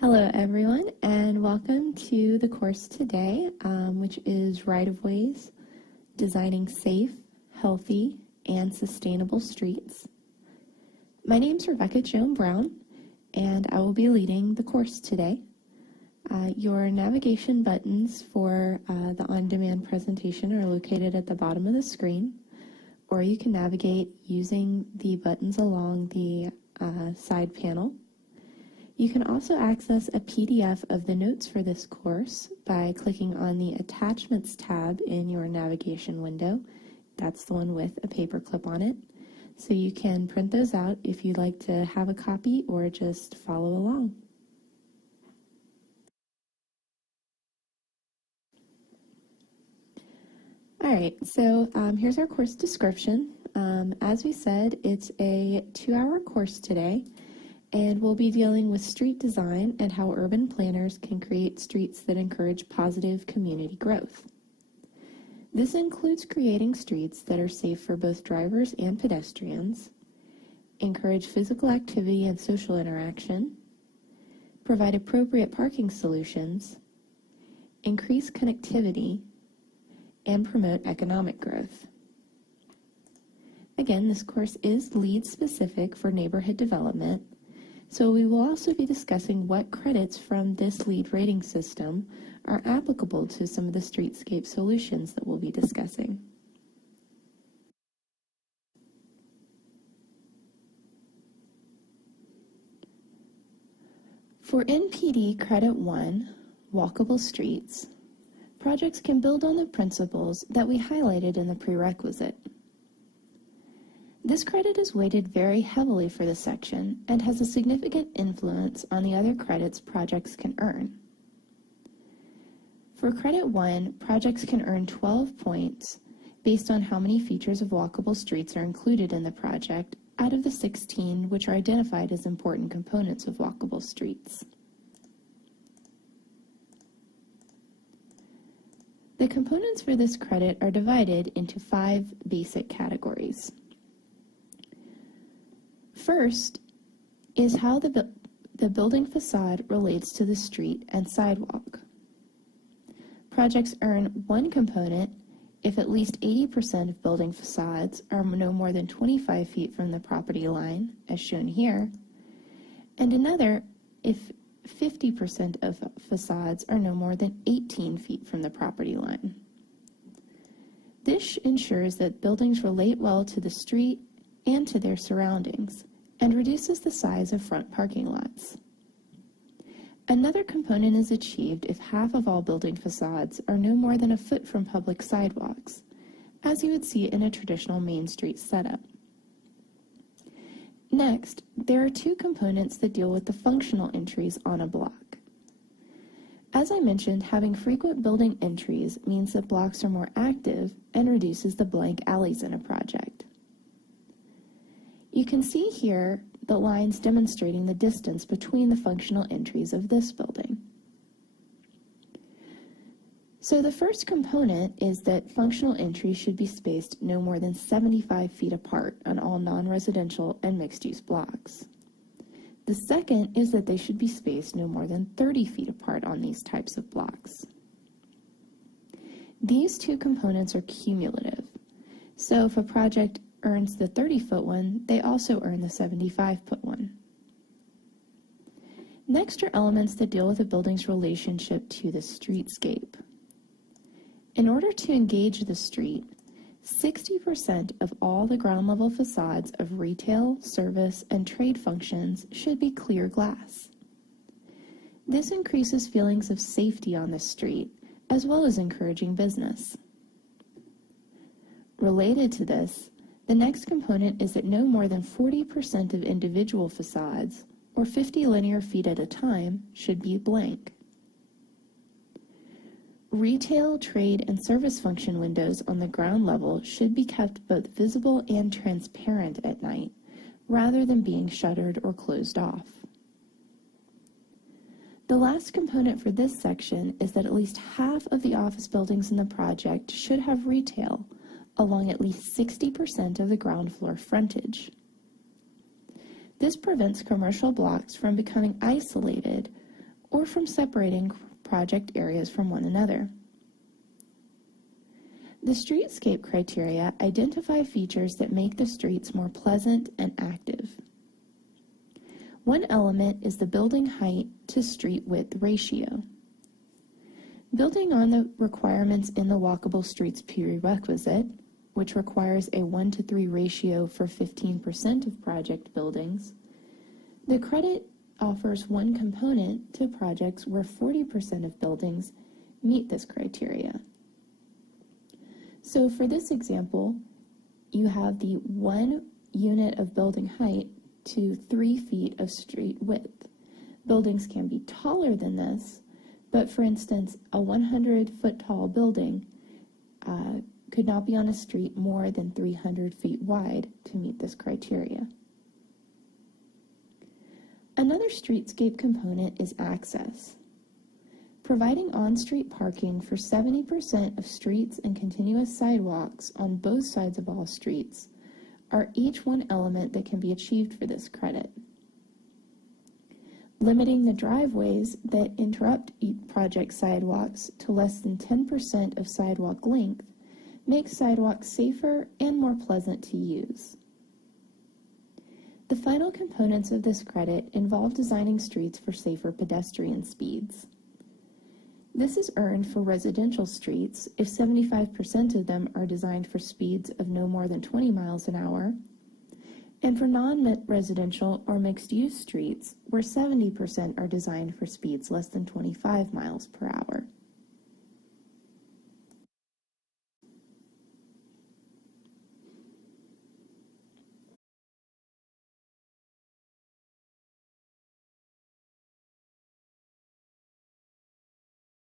Hello everyone, and welcome to the course today, which is Right-of-Ways, Designing Safe, Healthy, and Sustainable Streets. My name is Rebecca Joan Brown, and I will be leading the course today. Your navigation buttons for the on-demand presentation are located at the bottom of the screen, or you can navigate using the buttons along the side panel. You can also access a PDF of the notes for this course by clicking on the Attachments tab in your navigation window. That's the one with a paper clip on it. So you can print those out if you'd like to have a copy or just follow along. All right, so here's our course description. As we said, it's a 2-hour course today, and we'll be dealing with street design and how urban planners can create streets that encourage positive community growth. This includes creating streets that are safe for both drivers and pedestrians, encourage physical activity and social interaction, provide appropriate parking solutions, increase connectivity, and promote economic growth. Again, this course is LEED specific for neighborhood development, so we will also be discussing what credits from this LEED rating system are applicable to some of the streetscape solutions that we'll be discussing. For NPD Credit 1, Walkable Streets, projects can build on the principles that we highlighted in the prerequisite. This credit is weighted very heavily for this section and has a significant influence on the other credits projects can earn. For Credit 1, projects can earn 12 points based on how many features of walkable streets are included in the project out of the 16 which are identified as important components of walkable streets. The components for this credit are divided into 5 basic categories. First is how the building facade relates to the street and sidewalk. Projects earn 1 component if at least 80% of building facades are no more than 25 feet from the property line, as shown here, and another if 50% of facades are no more than 18 feet from the property line. This ensures that buildings relate well to the street and to their surroundings, and reduces the size of front parking lots. Another component is achieved if half of all building facades are no more than a foot from public sidewalks, as you would see in a traditional Main Street setup. Next, there are 2 components that deal with the functional entries on a block. As I mentioned, having frequent building entries means that blocks are more active and reduces the blank alleys in a project. You can see here the lines demonstrating the distance between the functional entries of this building. So the first component is that functional entries should be spaced no more than 75 feet apart on all non-residential and mixed-use blocks. The second is that they should be spaced no more than 30 feet apart on these types of blocks. These 2 components are cumulative. So if a project earns the 30-foot one, they also earn the 75-foot one. Next are elements that deal with a building's relationship to the streetscape. In order to engage the street, 60% of all the ground-level facades of retail, service, and trade functions should be clear glass. This increases feelings of safety on the street, as well as encouraging business. Related to this, the next component is that no more than 40% of individual facades, or 50 linear feet at a time, should be blank. Retail, trade, and service function windows on the ground level should be kept both visible and transparent at night, rather than being shuttered or closed off. The last component for this section is that at least half of the office buildings in the project should have retail, along at least 60% of the ground floor frontage. This prevents commercial blocks from becoming isolated or from separating project areas from one another. The streetscape criteria identify features that make the streets more pleasant and active. One element is the building height to street width ratio. Building on the requirements in the Walkable Streets prerequisite, which requires a 1:3 ratio for 15% of project buildings, the credit offers one component to projects where 40% of buildings meet this criteria. So for this example, you have the 1 unit of building height to 3 feet of street width. Buildings can be taller than this, but for instance, a 100-foot tall building could not be on a street more than 300 feet wide to meet this criteria. Another streetscape component is access. Providing on-street parking for 70% of streets and continuous sidewalks on both sides of all streets are each one element that can be achieved for this credit. Limiting the driveways that interrupt project sidewalks to less than 10% of sidewalk length makes sidewalks safer and more pleasant to use. The final components of this credit involve designing streets for safer pedestrian speeds. This is earned for residential streets if 75% of them are designed for speeds of no more than 20 miles an hour, and for non-residential or mixed-use streets where 70% are designed for speeds less than 25 miles per hour.